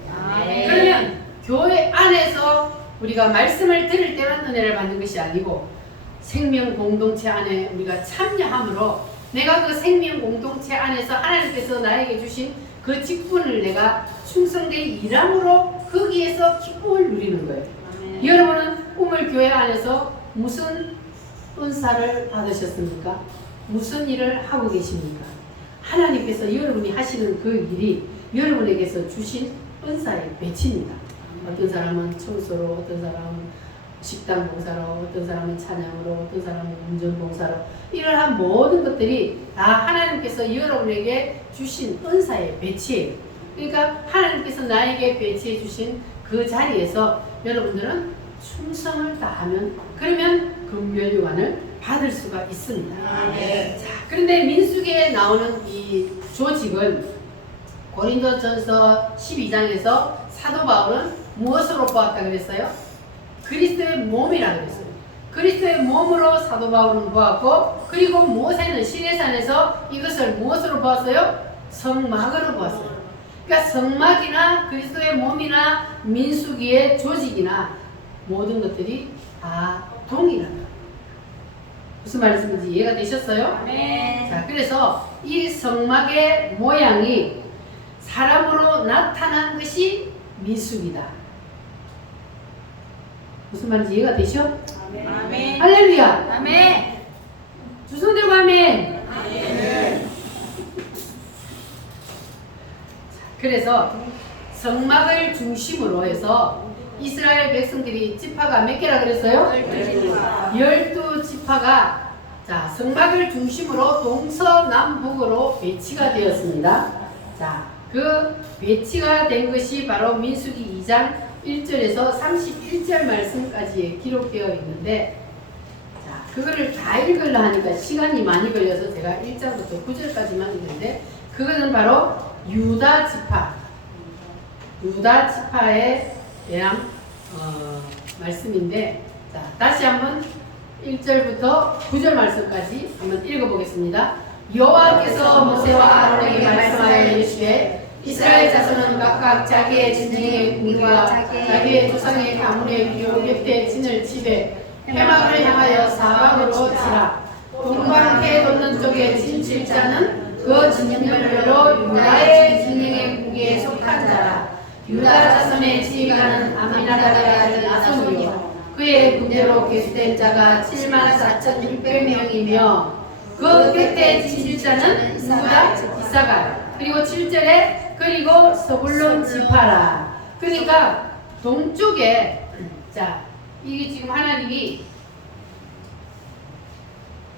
그러면 교회 안에서 우리가 말씀을 들을 때만 은혜를 받는 것이 아니고 생명 공동체 안에 우리가 참여함으로 내가 그 생명 공동체 안에서 하나님께서 나에게 주신 그 직분을 내가 충성되이 일함으로 거기에서 기쁨을 누리는 거예요. 여러분은 우물교회 안에서 무슨 은사를 받으셨습니까? 무슨 일을 하고 계십니까? 하나님께서 여러분이 하시는 그 일이 여러분에게서 주신 은사의 배치입니다. 어떤 사람은 청소로, 어떤 사람은 식당 봉사로, 어떤 사람은 찬양으로, 어떤 사람은 운전 봉사로 이러한 모든 것들이 다 하나님께서 여러분에게 주신 은사의 배치예요. 그러니까 하나님께서 나에게 배치해 주신 그 자리에서 여러분들은 충성을 다하면 그러면 금멸류관을 받을 수가 있습니다. 자, 그런데 민수기에 나오는 이 조직은 고린도전서 12장에서 사도 바울은 무엇으로 보았다 그랬어요? 그리스도의 몸이라 그랬어요. 그리스도의 몸으로 사도 바울은 보았고 그리고 모세는 시내산에서 이것을 무엇으로 보았어요? 성막으로 보았어요. 그러니까 성막이나 그리스도의 몸이나 민수기의 조직이나 모든 것들이 다 동일하다. 무슨 말씀인지 이해가 되셨어요? 네. 자, 그래서 이 성막의 모양이 사람으로 나타난 것이 민수기다. 무슨 말인지 이해가 되셔? 아멘. 할렐루야. 아멘. 두 손 들고 아멘. 그래서 성막을 중심으로 해서 이스라엘 백성들이 지파가 몇 개라 그랬어요? 12지파가 자, 성막을 중심으로 동서남북으로 배치가 되었습니다. 자, 그 배치가 된 것이 바로 민수기 2장 1절에서 31절 말씀까지 기록되어 있는데 자, 그거를 다 읽으려 하니까 시간이 많이 걸려서 제가 1장부터 9절까지만 읽는데 그것은 바로 유다 지파에 대한 말씀인데 자, 다시 한번 1절부터 9절 말씀까지 한번 읽어보겠습니다. 여호와께서 모세와 아론에게 말씀하여 이르시되 이스라엘 자손은 각각 자기의 진영의 궁과 자기의 조상의 가문의 비교 곁에 진을 치되 해막을 향하여 사방으로 치라. 동방해 돋는 쪽에 진칠 자는 그 진영별로 유다의 진영의 궁에 속한 자라. 유다 자손의 지휘관은 아미나답의 아들 아손이요 그의 군대로 계수된 자가 74,600명이며 그 곁에 진칠 자는 유다 이사갈 그리고 7절에 그리고 서불론 지파라. 그러니까 동쪽에 자 이게 지금 하나님이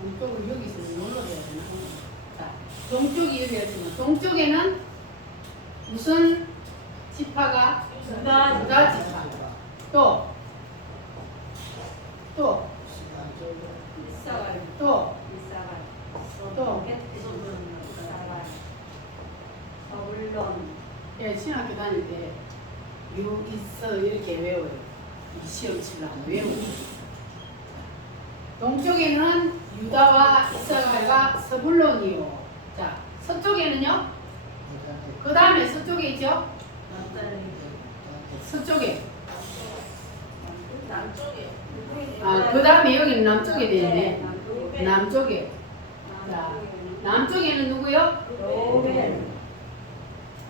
동쪽을 여기서 눌러줘야 되나? 자 동쪽이 여기였지만 동쪽에는 무슨 지파가 유다 지파 또 예, 신학교 다닐 때 유 있어 이렇게 외워요. 시험 치려면 외우고. 동쪽에는 유다와 이스라엘과 서불론이요. 자, 서쪽에는요? 그 다음에 서쪽에 있죠? 서쪽에. 남쪽에. 아, 그 다음에 여기는 남쪽에 되어 있네. 남쪽에. 자, 남쪽에는 누구요?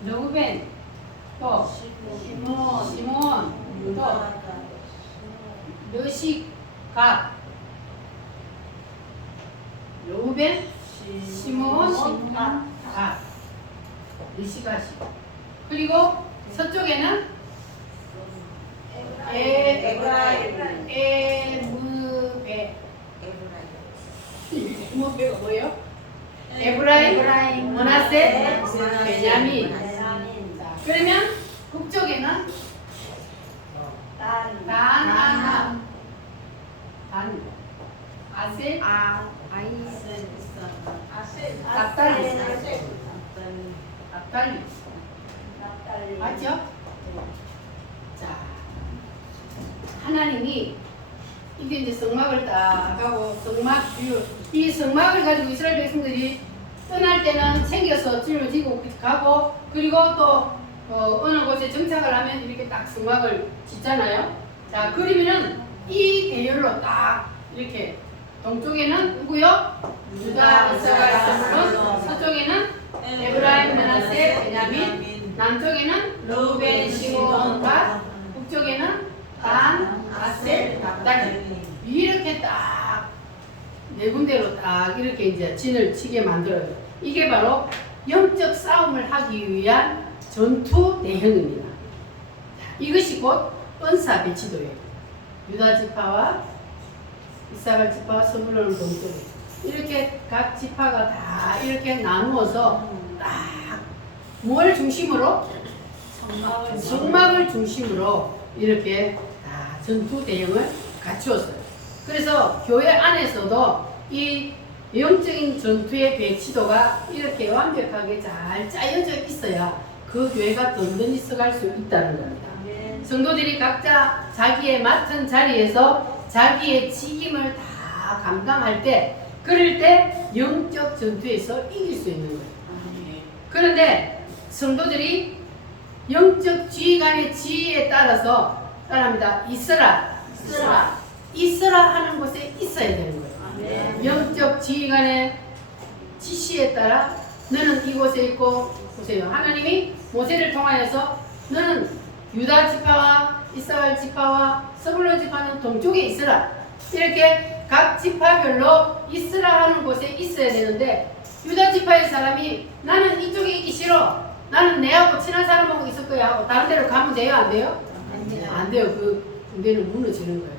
르우벤. 또 시몬. 또 르시갓. 르우벤, 시몬, 갓. 르시갓이. 그리고 서쪽에는 에브라임. 부모뼈가 뭐예요? 에브라임, 머나세, 베냐민. 자, 그러면 북쪽에는 단, 아셀, 납달리. 맞죠? 자, 하나님이 이게 이제 성막을 딱 하고 성막 뷰, 이 성막을 가지고 이스라엘 백성들이 떠날 때는 챙겨서 짐을 지고 가고, 그리고 또 어느 곳에 정착을 하면 이렇게 딱 성막을 짓잖아요. 자, 그러면은 이 대열로 딱 이렇게 동쪽에는 누구요? 유다, 이스라엘 백성은, 서쪽에는 에브라임, 므낫세, 베냐민, 남쪽에는 루벤, 시몬, 갓, 북쪽에는 단, 아셀, 납달리. 이렇게 딱 네 군데로 딱 이렇게 이제 진을 치게 만들어요. 이게 바로 영적 싸움을 하기 위한 전투 대형입니다. 이것이 곧 은사 배치도예요. 유다 지파와 이사갈 지파와 스불론 동쪽에 이렇게 각 지파가 다 이렇게 나누어서 딱 뭘 중심으로? 성막을 중심으로 이렇게 다 전투 대형을 갖추었어요. 그래서 교회 안에서도 이 영적인 전투의 배치도가 이렇게 완벽하게 잘 짜여져 있어야 그 교회가 든든히 서갈 수 있다는 겁니다. 성도들이 각자 자기의 맡은 자리에서 자기의 직임을 다 감당할 때, 그럴 때 영적 전투에서 이길 수 있는 거예요. 그런데 성도들이 영적 지휘관의 지휘에 따라서 따라합니다. 있으라 하는 곳에 있어야 되는 거예요. 영적 지휘관의 지시에 따라 너는 이곳에 있고, 보세요. 하나님이 모세를 통하여서 너는 유다 지파와 이스라엘 지파와 스불론 지파는 동쪽에 있으라. 이렇게 각 지파별로 있으라 하는 곳에 있어야 되는데, 유다 지파의 사람이 나는 이쪽에 있기 싫어, 나는 내하고 친한 사람하고 있을 거야 하고 다른 데로 가면 돼요? 안 돼요? 안 돼요. 그 군대는 무너지는 거예요.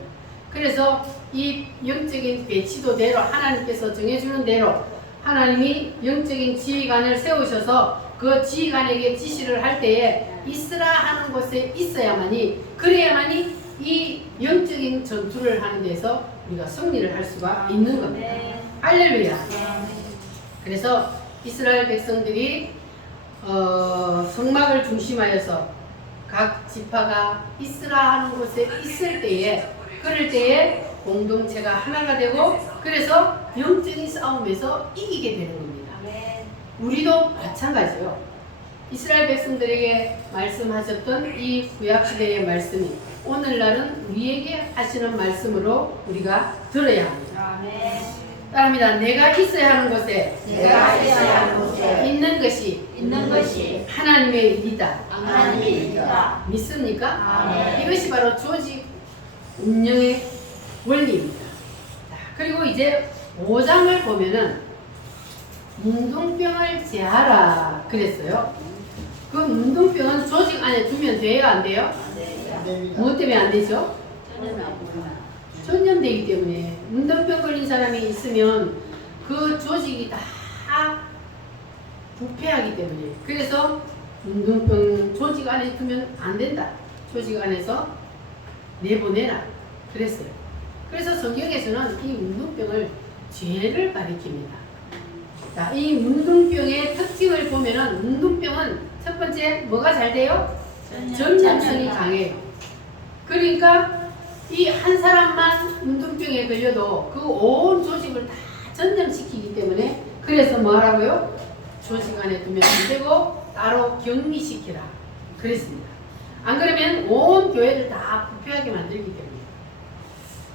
그래서 이 영적인 배치도대로 하나님께서 정해주는 대로 하나님이 영적인 지휘관을 세우셔서 그 지휘관에게 지시를 할 때에 있으라 하는 곳에 있어야만이, 그래야만이 이 영적인 전투를 하는 데서 우리가 승리를 할 수가 있는 겁니다. 할렐루야. 그래서 이스라엘 백성들이 성막을 중심하여서 각 지파가 있으라 하는 곳에 있을 때에, 그럴 때에 공동체가 하나가 되고, 그래서 영적인 싸움에서 이기게 되는 겁니다. 우리도 마찬가지요. 이스라엘 백성들에게 말씀하셨던 이 구약시대의 말씀이 오늘날은 우리에게 하시는 말씀으로 우리가 들어야 합니다. 따릅니다. 내가 있어야 하는 곳에 있는 것이 하나님의 일이다. 믿습니까? 이것이 바로 조직 운영의 원리입니다. 그리고 이제 5장을 보면은 문둥병을 제하라 그랬어요. 그 문둥병은 조직 안에 두면 돼요? 안 돼요? 뭐 때문에 안 되죠? 전염되기 때문에. 문둥병 걸린 사람이 있으면 그 조직이 다 부패하기 때문에. 그래서 문둥병 조직 안에 두면 안 된다. 조직 안에서 내보내라 그랬어요. 그래서 성경에서는 이 문둥병을 죄를 가리킵니다. 자, 이 문둥병의 특징을 보면은 문둥병은 첫 번째 뭐가 잘 돼요? 전염성이 강해요. 그러니까 이 한 사람만 문둥병에 걸려도 그 온 조직을 다 전염시키기 때문에, 그래서 뭐 하라고요? 조직 안에 두면 안 되고 따로 격리시키라 그랬습니다. 안 그러면 온 교회를 다 부패하게 만들기 때문에.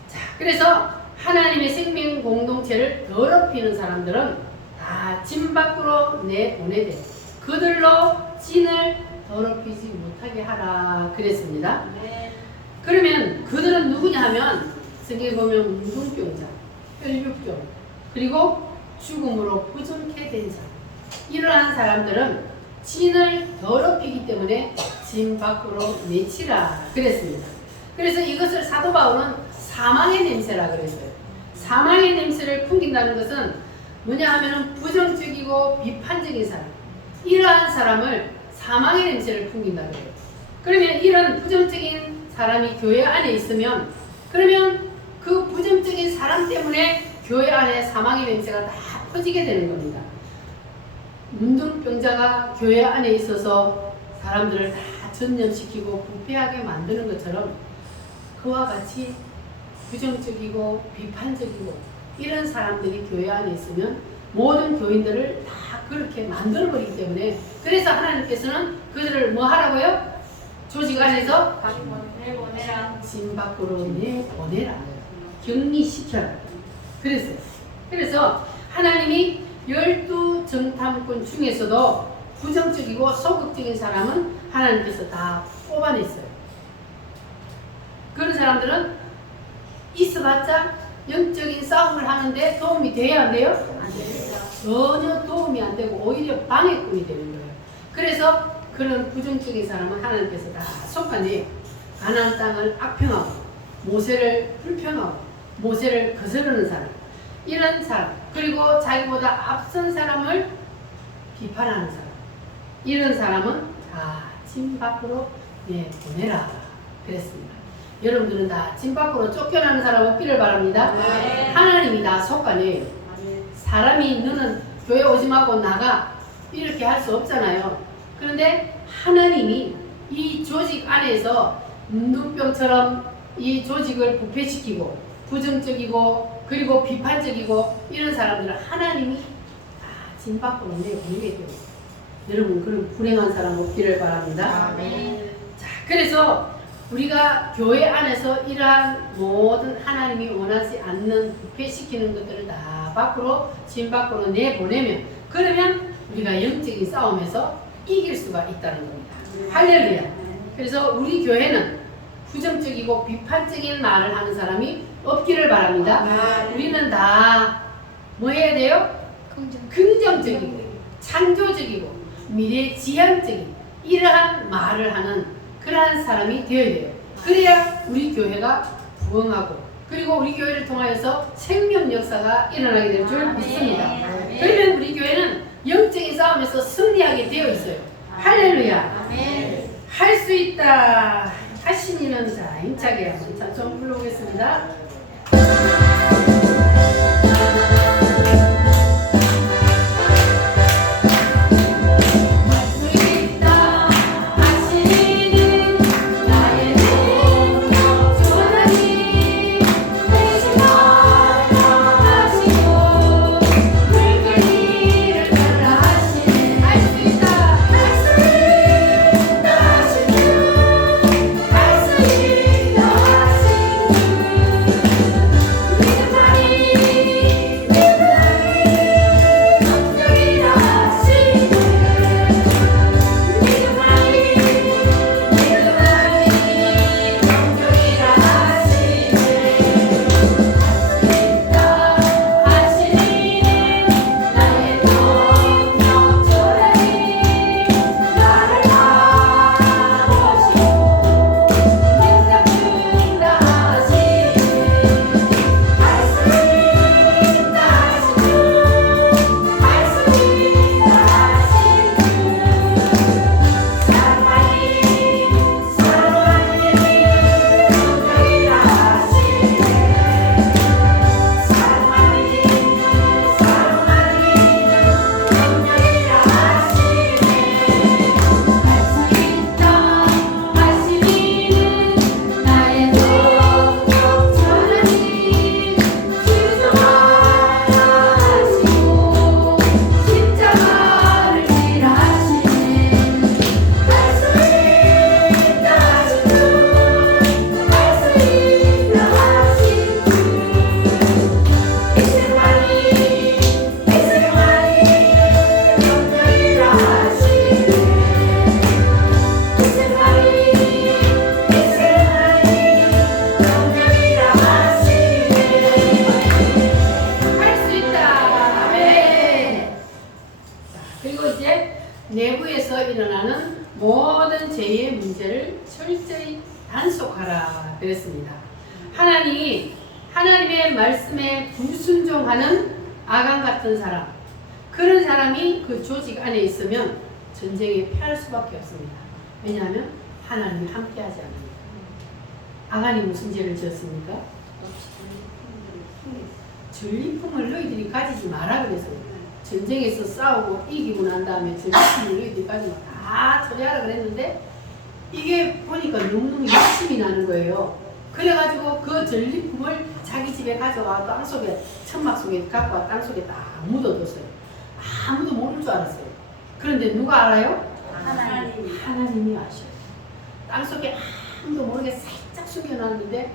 자, 그래서 하나님의 생명 공동체를 더럽히는 사람들은 다 진 밖으로 내보내되 그들로 진을 더럽히지 못하게 하라 그랬습니다. 그러면 그들은 누구냐 하면 성경에 보면 문둥병자, 혈육병, 그리고 죽음으로 부정케 된 사람, 이러한 사람들은 진을 더럽히기 때문에 진 밖으로 내치라 그랬습니다. 그래서 이것을 사도 바울은 사망의 냄새라 그랬어요. 사망의 냄새를 풍긴다는 것은 뭐냐 하면은 부정적이고 비판적인 사람, 이러한 사람을 사망의 냄새를 풍긴다고 해요. 그러면 이런 부정적인 사람이 교회 안에 있으면, 그러면 그 부정적인 사람 때문에 교회 안에 사망의 냄새가 다 퍼지게 되는 겁니다. 문둥병자가 교회 안에 있어서 사람들을 다 전염시키고 부패하게 만드는 것처럼 그와 같이 부정적이고 비판적이고 이런 사람들이 교회 안에 있으면 모든 교인들을 다 그렇게 만들어버리기 때문에, 그래서 하나님께서는 그들을 뭐 하라고요? 조직 안에서 내보내라. 진 밖으로 내보내라, 격리시켜라 그랬어요. 그래서 하나님이 12 정탐꾼 중에서도 부정적이고 소극적인 사람은 하나님께서 다 뽑아냈어요. 그런 사람들은 있어봤자 영적인 싸움을 하는데 도움이 돼야 안 돼요? 안 됩니다. 전혀 도움이 안 되고 오히려 방해꾼이 되는 거예요. 그래서 그런 부정적인 사람은 하나님께서 다 속아내요. 가나안 땅을 악평하고 모세를 불평하고 모세를 거스르는 사람, 이런 사람, 그리고 자기보다 앞선 사람을 비판하는 사람, 이런 사람은 다 진 밖으로 보내라 그랬습니다. 여러분들은 다 진 밖으로 쫓겨나는 사람 없기를 바랍니다. 네. 하나님이 다 속아내요. 사람이 너는 교회 오지 말고 나가 이렇게 할 수 없잖아요. 그런데 하나님이 이 조직 안에서 문둥병처럼 이 조직을 부패시키고 부정적이고 그리고 비판적이고 이런 사람들은 하나님이 다 진 밖으로 내보내게 돼요. 여러분 그런 불행한 사람 없기를 바랍니다. 자, 그래서 우리가 교회 안에서 이러한 모든 하나님이 원하지 않는 부패시키는 것들을 다 밖으로 진 밖으로 내보내면, 그러면 우리가 영적인 싸움에서 이길 수가 있다는 겁니다. 할렐루야. 그래서 우리 교회는 부정적이고 비판적인 말을 하는 사람이 없기를 바랍니다. 우리는 다 뭐 해야 돼요? 긍정적이고 창조적이고 미래지향적인 이러한 말을 하는 그러한 사람이 되어야 돼요. 그래야 우리 교회가 부흥하고 그리고 우리 교회를 통하여서 생명 역사가 일어나게 될 줄 믿습니다. 그러면 우리 교회는 영적인 싸움에서 승리하게 되어 있어요. 할렐루야. 할 수 있다 하시니는 자 힘차게 한번 찬송 불러보겠습니다. 내부에서 일어나는 모든 죄의 문제를 철저히 단속하라 그랬습니다. 하나님이 하나님의 말씀에 불순종하는 아간 같은 사람, 그런 사람이 그 조직 안에 있으면 전쟁에 패할 수밖에 없습니다. 왜냐하면 하나님이 함께하지 않으니까. 아간이 무슨 죄를 지었습니까? 전리품을 너희들이 가지지 마라 그랬어요. 전쟁에서 싸우고 이기고 난 다음에 전리품을 너희들이 가지고 다 처리하라 그랬는데 이게 보니까 너무너무 욕심이 나는 거예요. 그래가지고 그 전리품을 자기 집에 가져가 땅속에, 천막 속에 갖고 와 땅속에 딱 묻어뒀어요. 아무도 모를 줄 알았어요. 그런데 누가 알아요? 하나님이 아셔요. 땅속에 아무도 모르게 살짝 숨겨놨는데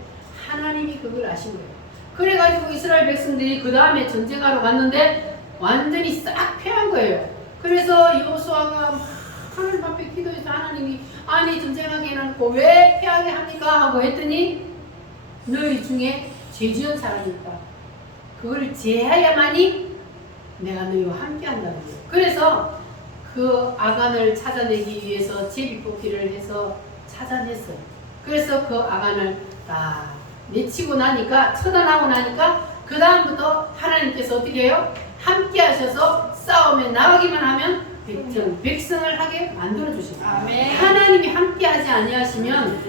하나님이 그걸 아신 거예요. 그래가지고 이스라엘 백성들이 그 다음에 전쟁하러 갔는데 완전히 싹 패한 거예요. 그래서 여호수아가 하나님 앞에 기도해서 하나님이 아니 전쟁하게 해놓고 왜 패하게 합니까? 하고 했더니 너희 중에 죄 지은 사람이 있다. 그걸 제하야만이 내가 너희와 함께 한다는 거예요. 그래서 그 아간을 찾아내기 위해서 제비뽑기를 해서 찾아냈어요. 그래서 그 아간을 다 내치고 나니까, 처단하고 나니까 그 다음부터 하나님께서 어떻게 해요? 함께 하셔서 싸움에 나가기만 하면 백성을 하게 만들어 주십니다. 하나님이 함께 하지 아니하시면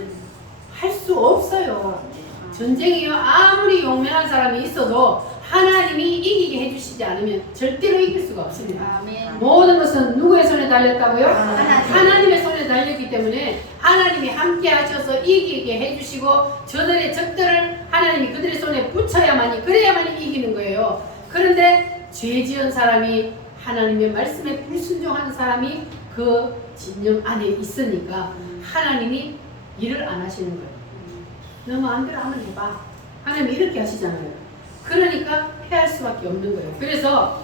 할 수 없어요. 전쟁이요, 아무리 용맹한 사람이 있어도 하나님이 이기게 해주시지 않으면 절대로 이길 수가 없습니다. 모든 것은 누구의 손에 달렸다고요? 하나님의 손에 달렸기 때문에 하나님이 함께 하셔서 이기게 해주시고 저들의 적들을 하나님이 그들의 손에 붙여야만이, 그래야만이 이기는 거예요. 그런데 죄 지은 사람이, 하나님의 말씀에 불순종하는 사람이 그 진영 안에 있으니까 하나님이 일을 안 하시는 거예요. 너 마음대로 한번 해봐. 하나님이 이렇게 하시잖아요. 그러니까 패할 수밖에 없는 거예요. 그래서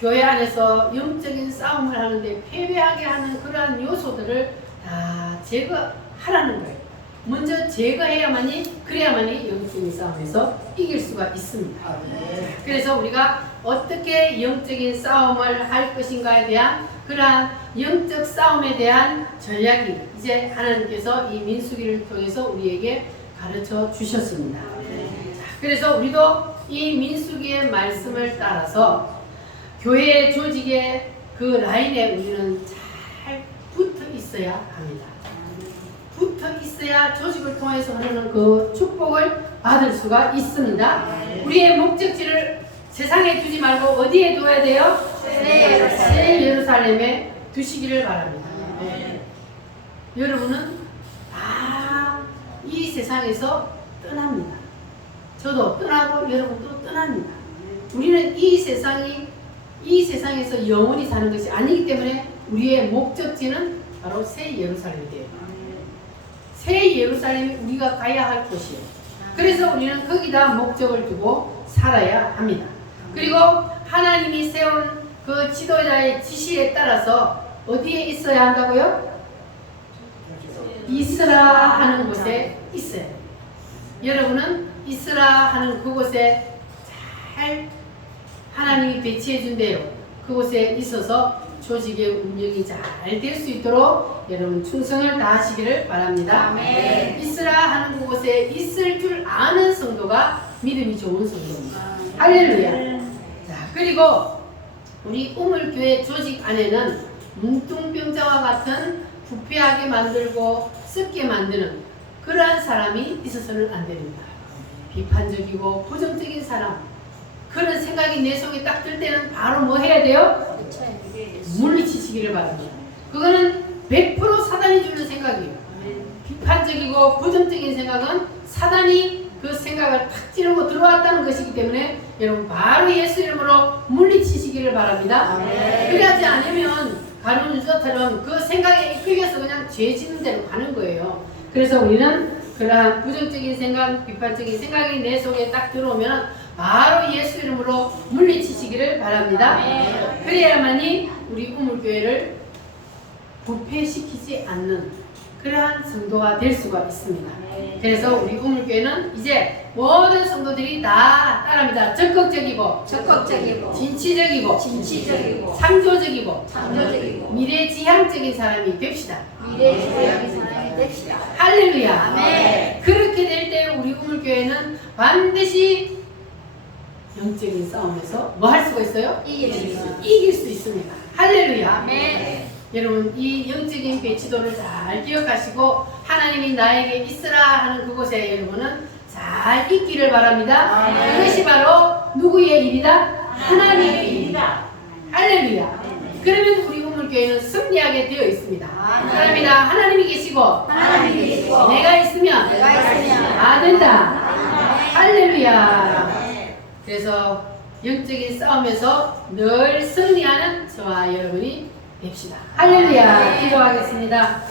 교회 안에서 영적인 싸움을 하는데 패배하게 하는 그러한 요소들을 다 제거하라는 거예요. 먼저 제거해야만이, 그래야만이 영적인 싸움에서 이길 수가 있습니다. 그래서 우리가 어떻게 영적인 싸움을 할 것인가에 대한 그러한 영적 싸움에 대한 전략이 이제 하나님께서 이 민수기를 통해서 우리에게 가르쳐 주셨습니다. 그래서 우리도 이 민수기의 말씀을 따라서 교회의 조직의 그 라인에 우리는 잘 붙어 있어야 합니다. 붙어 있어야 조직을 통해서 하는 그 축복을 받을 수가 있습니다. 우리의 목적지를 세상에 두지 말고 어디에 둬야 돼요? 새 예루살렘에 두시기를 바랍니다. 여러분은 다 이 세상에서 떠납니다. 저도 떠나고 여러분도 떠납니다. 우리는 이 세상에서 영원히 사는 것이 아니기 때문에 우리의 목적지는 바로 새 예루살렘이 돼요. 새 예루살렘이 우리가 가야 할 곳이에요. 그래서 우리는 거기다 목적을 두고 살아야 합니다. 그리고 하나님이 세운 그 지도자의 지시에 따라서 어디에 있어야 한다고요? 있으라 하는 곳에 있어요. 여러분은 있으라 하는 그곳에 잘 하나님이 배치해 준대요. 그곳에 있어서 조직의 운영이 잘 될 수 있도록 여러분 충성을 다하시기를 바랍니다. 있으라 하는 그곳에 있을 줄 아는 성도가 믿음이 좋은 성도입니다. 할렐루야. 자, 그리고 우리 우물교회 조직 안에는 뭉뚱병자와 같은 부패하게 만들고 썩게 만드는 그러한 사람이 있어서는 안 됩니다. 비판적이고 부정적인 사람, 그런 생각이 내 속에 딱 들 때는 바로 뭐 해야 돼요? 물리치시기를 바랍니다. 그거는 100% 사단이 주는 생각이에요. 비판적이고 부정적인 생각은 사단이 그 생각을 탁 찌르고 들어왔다는 것이기 때문에 여러분 바로 예수 이름으로 물리치시기를 바랍니다. 그러지 않으면 가룟 유다처럼 그 생각에 이끌려서 그냥 죄 짓는 대로 가는 거예요. 그래서 우리는 그러한 부정적인 생각, 비판적인 생각이 내 속에 딱 들어오면 바로 예수 이름으로 물리치시기를 바랍니다. 그래야만이 우리 우물교회를 부패시키지 않는 그러한 성도가 될 수가 있습니다. 그래서 우리 우물교회는 이제 모든 성도들이 다 따라합니다. 적극적이고 적극적이고 진취적이고 진취적이고 창조적이고 창조적이고 미래지향적인 사람이 됩시다. 미래지향의 사람이 됩시다. 할렐루야. 아멘. 그렇게 될 때 우리 우물교회는 반드시 영적인 싸움에서 뭐 할 수가 있어요? 이길 수 있습니다. 할렐루야. 아멘. 여러분 이 영적인 배치도를 잘 기억하시고 하나님이 나에게 있으라 하는 그곳에 여러분은 잘 있기를 바랍니다. 아멘. 그것이 바로 누구의 일이다? 하나님의 일이다. 할렐루야. 그러면 우리 우물교회는 승리하게 되어 있습니다. 그럽니다. 하나님이 계시고 하나님이 계시고 내가 있으면 내가 있으면 다 된다. 아멘. 할렐루야. 그래서 영적인 싸움에서 늘 승리하는 저와 여러분이 됩시다. 할렐루야. 기도하겠습니다.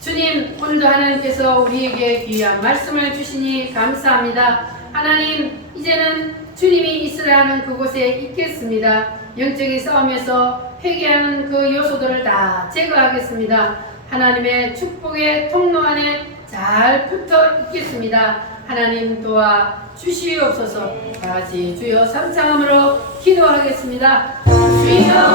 주님, 오늘도 하나님께서 우리에게 귀한 말씀을 주시니 감사합니다. 하나님, 이제는 주님이 있으라 하는 그곳에 있겠습니다. 영적인 싸움에서 회개하는 그 요소들을 다 제거하겠습니다. 하나님의 축복의 통로 안에 잘 붙어 있겠습니다. 하나님 도와 주시옵소서. 다 같이 주여 삼창함으로 기도하겠습니다. 주여